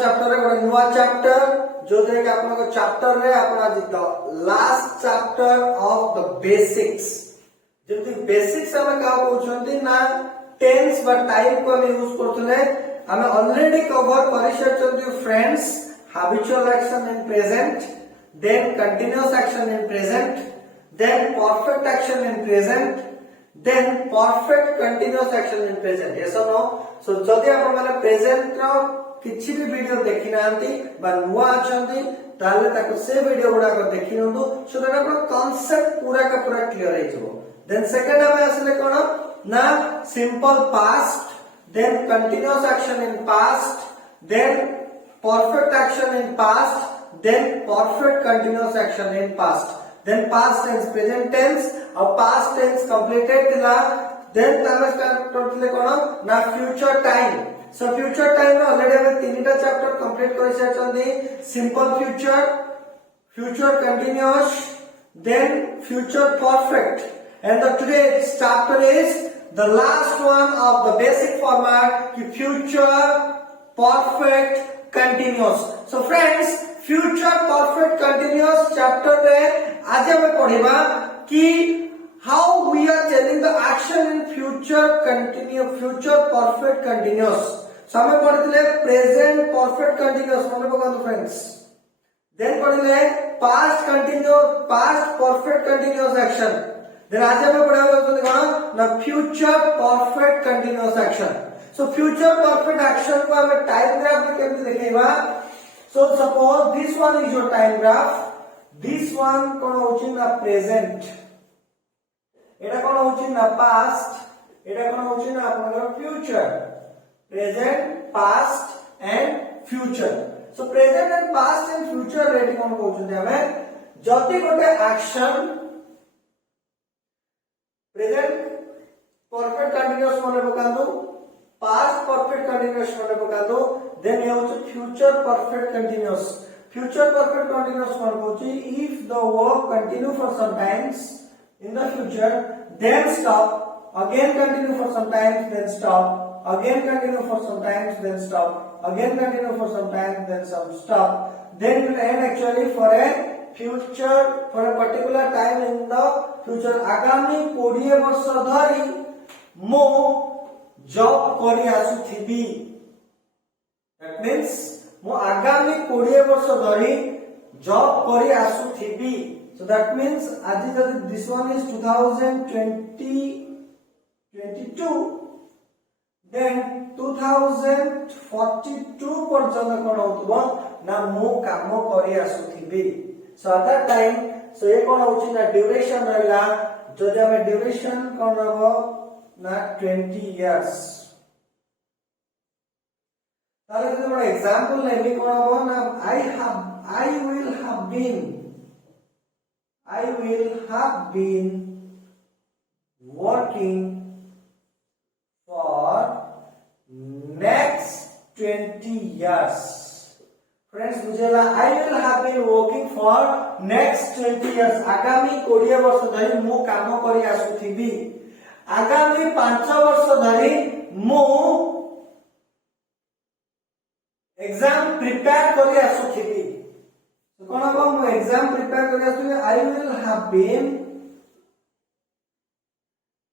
Chapter रे गोटे नुवा चैप्टर जो थे कि आपन को चैप्टर रे आपन आज the last chapter of the basics जति बेसिक्स हम का कहउछंती ना टेंस बा टाइप को हम यूज करथले हम ऑलरेडी कवर करि सचंती friends habitual action in present, then continuous action in present, then perfect action in present, then perfect continuous action in present. Yes or no? So जदि आपण माने प्रेजेंट रो किछि भी वीडियो देखि नांती बा नुवा अछंती ताले ताको से वीडियो गुडा को देखि नंदु सो दैट आपण कांसेप्ट पूरा का पूरा क्लियर हे जबो. Then second हमें असले कोन ना simple past, then continuous action in past, then perfect action in past, then perfect continuous action in past, then past tense, present tense, और past tense completed थिला, then तमे स्टार्ट करथिले कोन ना future time. So future time में already हम तीनटा chapter complete कर साचंदी. Simple future, future continuous, then future perfect, and the today's chapter is the last one of the basic format ki future perfect continuous. So friends, future perfect continuous chapter रे आज हम पढ़िबा कि how we are telling the action in future continuous, future perfect continuous. So हम पढ़िले present perfect continuous मन पकांतो friends. Then पढ़िले past continuous, past perfect continuous action. Then आज हम पढ़ाबो कोन ना future perfect continuous action. So future perfect action को हमें time graph में कैसे देखेबा. So suppose this one is your time graph, this one कोन होची ना present, एटा कोन होची ना past, एटा कोन होची ना आपनकर future. Present, past and future. So present and past and future ready कोन कहउछन हमें जति गोटे एक्शन present perfect continuous मन पकांदो, past perfect continuous मन पकांदो, then ये होची future perfect continuous. Future perfect continuous मन होची if the work continue for some times in the future, then stop, again continue for some times, then stop, again continue for some times, then stop, again continue for some time, then some stop, then it will end actually for a future, for a particular time in the future. आगामी 20 वर्ष धरी मो job करी आसुथिबी. That means मो आगामी 20 वर्ष धरी job करी आसुथिबी. So that means आज जदि this one is 2022, then 2042 पर्यंत कोन होतबो ना मो काम करी आसुथिबी. So at that time, so ये कोन होची ना ड्यूरेशन रहला, जो जे हमें ड्यूरेशन कोन रहबो ना 20 years. ताले जो बड़ा एग्जांपल लेबी कोन होबो ना I will have been working for next 20 years. Friends, बुझेला I will have been working for next 20 years. आगामी 20 वर्ष धरी मो काम करी आसुथिबी. आगामी 5 वर्ष धरी मो एग्जाम प्रिपेयर करी आसुथिबी. तो कोन अब मो एग्जाम प्रिपेयर करी आसुथिबी. I will have been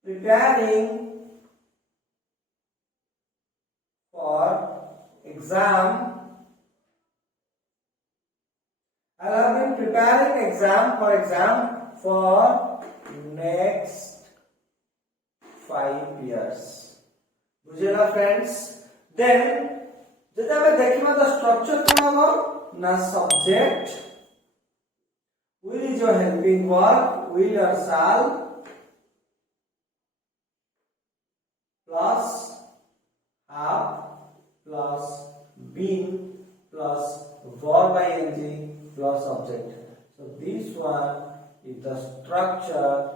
preparing for exam. I have been preparing for exam for next 5 years. बुझेला फ्रेंड्स. Then जब हमें देखिबा तो स्ट्रक्चर कोन हो ना subject, will is your helping verb, will or shall, plus have plus been plus verb ing plus object. So this one is the structure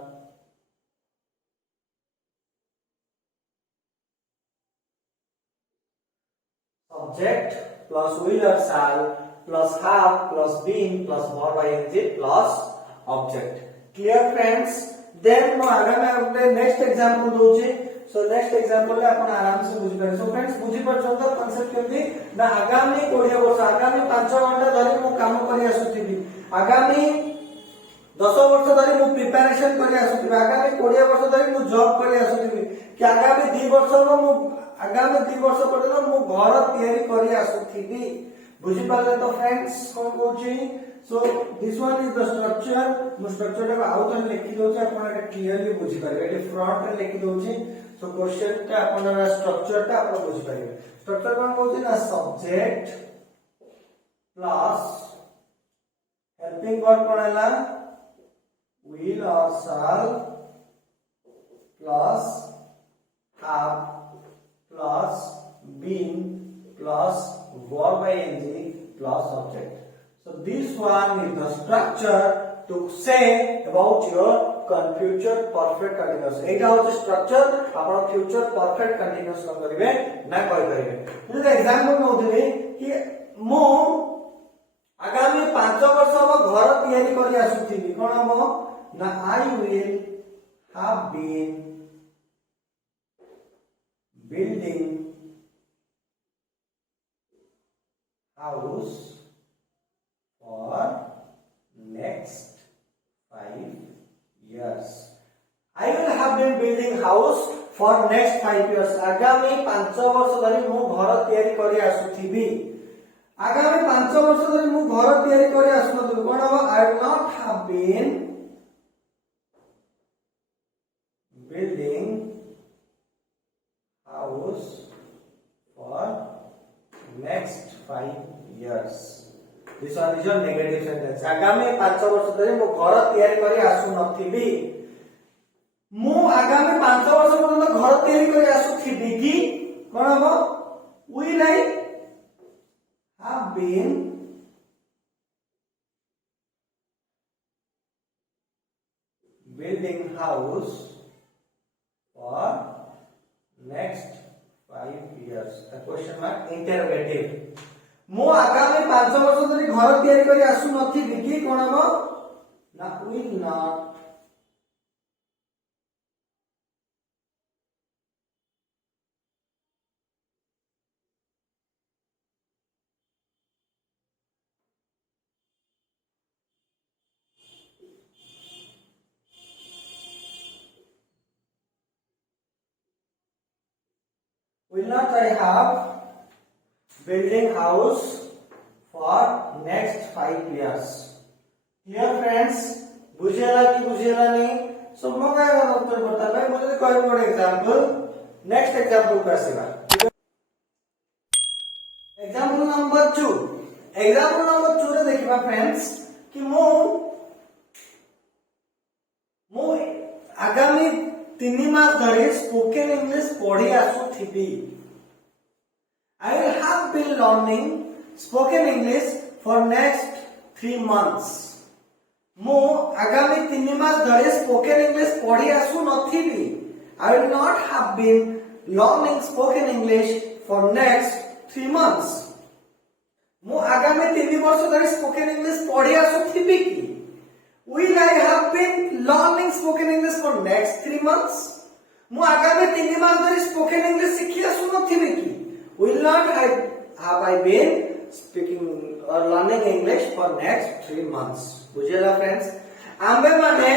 subject plus will or shall plus have plus been plus verb ing plus object. Clear friends? Then mo आगे मैं अपने next example दूची. So next example रे आपण आराम से बुझि पारे। सो फ्रेंड्स बुझि परछन त कांसेप्ट केमि ना आगामी 20 वर्ष आगामी 5 घंटा धरि मु काम करि आसुथिबी, आगामी 10 वर्ष धरि मु प्रिपरेशन करि आसुथिबी, आगामी 20 वर्ष धरि मु जॉब करि आसुथिबी कि आगामी 2 वर्ष मु आगामी 2 वर्ष पर्यंत मु घर तयारी करि आसुथिबी। बुझि पाले तो फ्रेंड्स कोन कहूची। So this one is the structure. मु स्ट्रक्चर को आउट में लिखि दोचे, आपण एटा क्लियरली बुझि पारे। एटी फ्रंट रे लिखि दोची। सो क्वेश्चन टा आपण स्ट्रक्चर टा आपण बुझि पारे। स्ट्रक्चर कोन कहूची ना सब्जेक्ट प्लस हेल्पिंग वर्ब कोन हला will or shall plus have plus been plus verb ing plus object. So this one is the structure to say about your future perfect continuous. एटा होचे structure आपण future perfect continuous कोन करिवे ना कहि परिवे। जे example नउथिबे कि मु आगामी 5 वर्ष हम घर तयारी करि आसुथिबी, कोन हम ना I will have been building house for next 5 years. I will have been building house for next 5 years. आगामी 5 वर्ष धरि मु घर तयारी करि आसुथिबी, आगामी 5 वर्ष धरि मु घर तयारी करि आसुथिबी, कोन हम I will not have been building house for next 5 years. This one is your negative sentence. आगामी 5 वर्ष धरि मु घर तयारी करि आसु नथिबी, मु आगामी 5 वर्ष पर्यंत घर तयारी करि आसुथिबी कि कोन हम will I have been building house for next 5 years. The question mark interrogative. मु आगामी 5 वर्ष धरि घर तयारी करि आसु नथिबी कि कोन हम ना will not I have building house for next 5 years. Here friends, बुझेला कि बुझेला नहीं? So मैं क्या उत्तर बता रहा हूँ, मुझे कोई और एग्जांपल, नेक्स्ट एग्जांपल पे आसेगा। Example number 2। एग्जांपल नंबर 2 रे देखिबा फ्रेंड्स कि मु आगामी 3 मास धरि स्पोकन इंग्लिश पढ़ी आसुथिबी। I will have been learning spoken English for next 3 months. मु आगामी 3 मास धरि स्पोकन इंग्लिश पढ़ी आसु नथिबी। I will not have been learning spoken English for next 3 months. मु आगामी 3 वर्ष धरि स्पोकन इंग्लिश पढ़ी आसुथिबी कि will I have been learning spoken English for next 3 months? मु आगामी 3 मास धरि स्पोकन इंग्लिश सिखि आसु नथिबी कि will not have I been speaking or learning English for next 3 months. बुझेला फ्रेंड्स? आंबे माने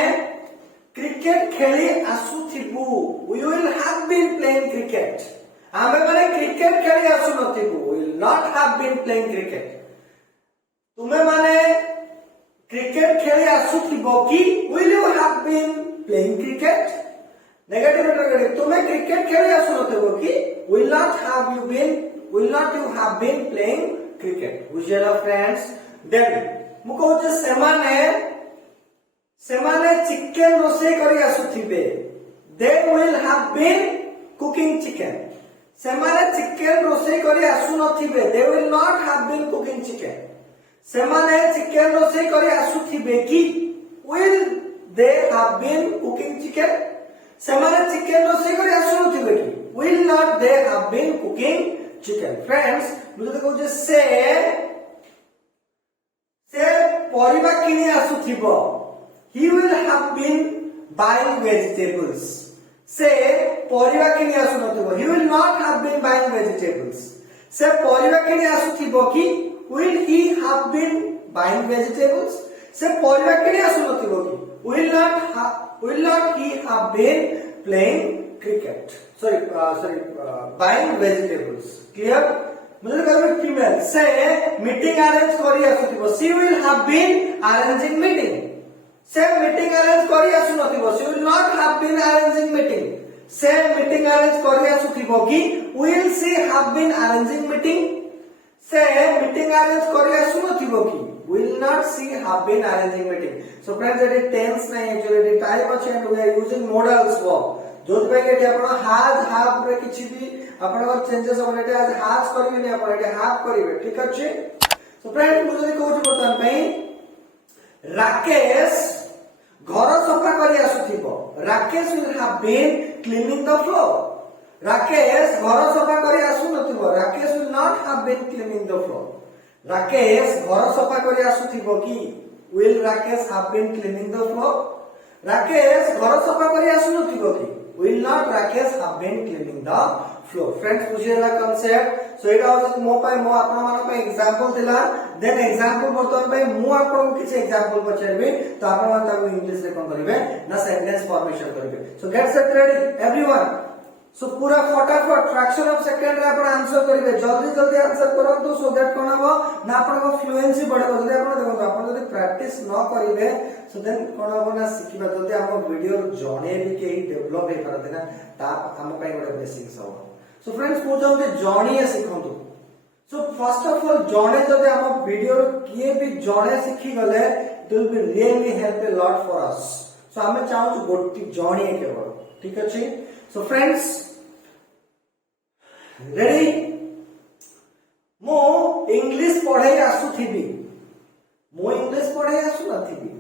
क्रिकेट खेली आसुथिबु, we will have been playing cricket. आंबे माने क्रिकेट खेली आसु नथिबु, will not have been playing cricket. तुमे माने क्रिकेट खेली आसुथिबो कि will you have been playing cricket? Negative interrogative, तुमे क्रिकेट खेली आसु नथिबो कि will not you have been playing cricket. बुझेला फ्रेंड्स? देन मु कहूचे सेमाने चिकन रोसे करी आसुथिबे, they will have been cooking chicken. सेमाने चिकन रोसे करी आसु नथिबे, they will not have been cooking chicken. सेमाने चिकन रोसे करी आसुथिबे कि will they have been cooking chicken? सेमाने चिकन रोसे करी आसु नथिबे कि will not they have been cooking chicken. Friends, मुझे कहूचे से परिबा किनी आसुथिबो, he will have been buying vegetables. से परिवा किनी आसु नथिबो he will not have been buying vegetables से परिवा किनी आसुथिबो कि will he have been buying vegetables से परिवा किनी आसु नथिबो कि will not he have been playing cricket sorry buying vegetables clear मुझे कहबे फीमेल से मीटिंग अरेंज करी आसुथिबो she will have been arranging meeting से मीटिंग अरेंज करी आसु नथिबो she will not have been arranging meeting से मीटिंग अरेंज करी आसुथिबो कि will she have been arranging meeting से मीटिंग अरेंज करी आसु नथिबो कि will not she have been arranging meeting so friends it is tense नहीं actually it is time ଅଛି and we are using modals verb जोत पे के आपण has have रे किछि भी आपण चेंजेस होने ते आज has करबे नै आपण एटे have करिवे ठीक अछि सो फ्रेंड्स मु जदी कहू बर्तमान पई राकेश घर सफा करी आसुथिबो Rakesh will have been cleaning the floor Rakesh घर सफा करी आसु नथिबो Rakesh will not have been cleaning the floor Rakesh घर सफा करी आसुथिबो कि will Rakesh have been cleaning the floor Rakesh घर सफा करी आसु नथिबो कि will not Rakesh have been cleaning the floor friends बुझियला concept so एटा होस मो पाई मो आपण मान पे एग्जांपल दिला देन एग्जांपल बर्तमान पे मु आपण किछ एग्जांपल पछरबे तो आपण मान ताको इंग्लिश रे कोन करिवे ना सेंटेंस फॉर्मेशन करिवे सो get set ready everyone so पूरा फटाफट फ्रैक्शन ऑफ सेकंड रे आपण आंसर करिवे जल्दी जल्दी आंसर करंतु सो दैट कोन हो ना आपण को फ्लुएंसी बढ़िबो जदी आपण देखो आपण जदी प्रैक्टिस न करिवे सो देन कोन हो ना सिखिबा जदी हम वीडियो जणे भी के डेवलप हे करते ना ता हम पई गोटे बेसिक्स हो सो फ्रेंड्स को जल्दी जणे सिखंतु सो फर्स्ट ऑफ ऑल जणे जदी हम वीडियो किए भी जणे सिखि गले it will be really help a lot for us so हमें चाहू गोटी जणे केवल ठीक अछि सो फ्रेंड्स रेडी मो इंग्लिश पढ़ाई आसुथिबी मो इंग्लिश पढ़ाई आसु नथिबी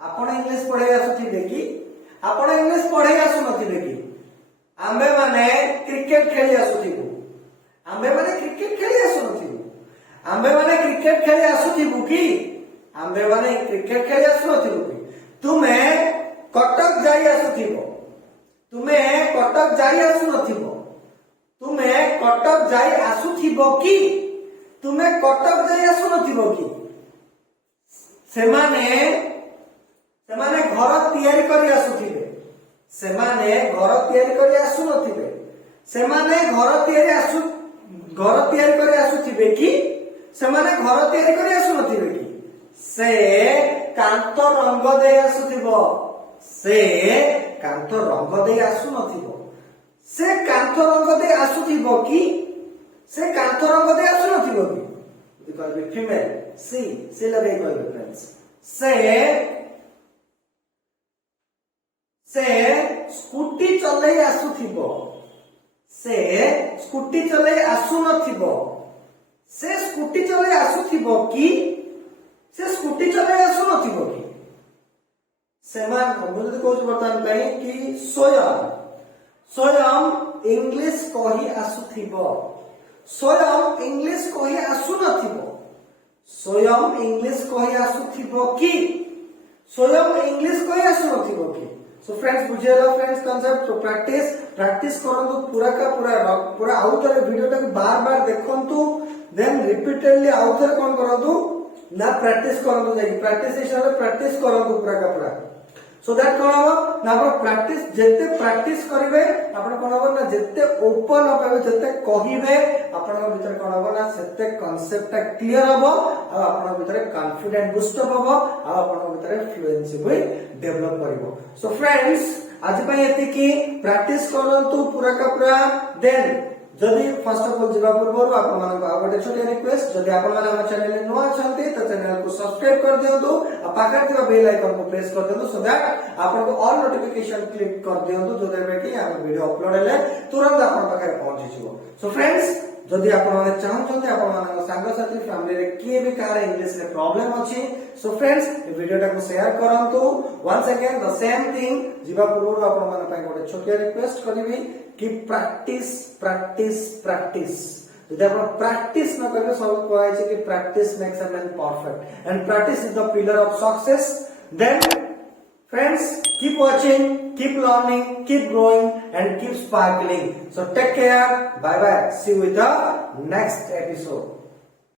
आपण इंग्लिश पढ़ाई आसुथिबे कि आपण इंग्लिश पढ़ाई आसु नथिबे कि आंबे माने क्रिकेट खेली आसुथिबो आंबे माने क्रिकेट खेली आसु नथिबो आंबे माने क्रिकेट खेली आसुथिबो कि आंबे माने क्रिकेट खेली आसु नथिबो कि तुमे कटक जाई आसुथिबो तुमे कटक जाई आसु नथिबो तुमे कटक जाई आसुथिबो कि तुमे कटक जाई आसु नथिबो कि सेमाने घर तयारी करी आसुथिबे सेमाने घर तयारी करी आसु नथिबे सेमाने घर तयारी करी आसुथिबे कि सेमाने घर तयारी करी आसु नथिबे कि से कांत रंग दे आसुथिबो से कांत रंग दे आसु नथिबो से कांथ रंग दे आसुथिबो कि से कांथ रंग दे आसु नथिबो कि कहबे फीमेल सी लगे कहबे फ्रेंड्स से स्कूटी चलै आसुथिबो से स्कूटी चलै आसु नथिबो से स्कूटी चलै आसुथिबो कि से स्कूटी चलै आसु नथिबो कि सेमान हम कहू बर्तमान पई कि स्वयं इंग्लिश कही आसुथिबो स्वयं इंग्लिश कही आसु नथिबो स्वयं इंग्लिश कही आसुथिबो कि स्वयं इंग्लिश कही आसु नथिबो कि सो फ्रेंड्स बुझेला फ्रेंड्स कांसेप्ट तो प्रैक्टिस करंतु पूरा आउथरे वीडियो टाक बार देखंतु देन रिपीटेडली आउथरे कोन करंतु ना प्रैक्टिस करंतु जाई प्रैक्टिस हिसाब प्रैक्टिस करंतु पूरा सो दैट कोन हो ना आपण प्रैक्टिस जेते प्रैक्टिस करिवे आपण कोन हो ना जेते ओपन होबे जेते कहिवे आपण भीतर कोन हो ना सेते कांसेप्ट ता क्लियर होबो आ आपण भीतर कॉन्फिडेंट बूस्ट होबो आ आपण भीतर फ्लुएंसी भी डेवलप करिवो सो फ्रेंड्स आज पई एति की प्रैक्टिस करंतु पूरा देन जदि फर्स्ट ऑफ ऑल जीवा पूर्व आपण मानक आगोटे छोटे रिक्वेस्ट जदि आपण माने हम चैनल में नवा छथि त चैनल को सब्सक्राइब कर दियंतु आ पाखर थिबा बेल आइकन को प्रेस कर दियंतु सो दैट आपण को ऑल नोटिफिकेशन क्लिक कर दियंतु जो देबे कि हम वीडियो अपलोड हेले तुरंत आपण पाखर पहुंची जिवो सो फ्रेंड्स जदि आपण माने चाहउछन्ते आपण मानक संग साथी फैमिली रे किए भी कार इंग्लिश रे प्रॉब्लम अछि सो फ्रेंड्स ए वीडियो टा को शेयर करंतु once again the same thing जीवा पूर्व आपण माने पय गोटे छोटे रिक्वेस्ट करबी कि प्रैक्टिस जदि आपण प्रैक्टिस न करबे सब कहै छै कि practice makes a man perfect and practice is the pillar of success then Friends, keep watching, keep learning, keep growing and keep sparkling. So take care. Bye bye. See you with the next episode.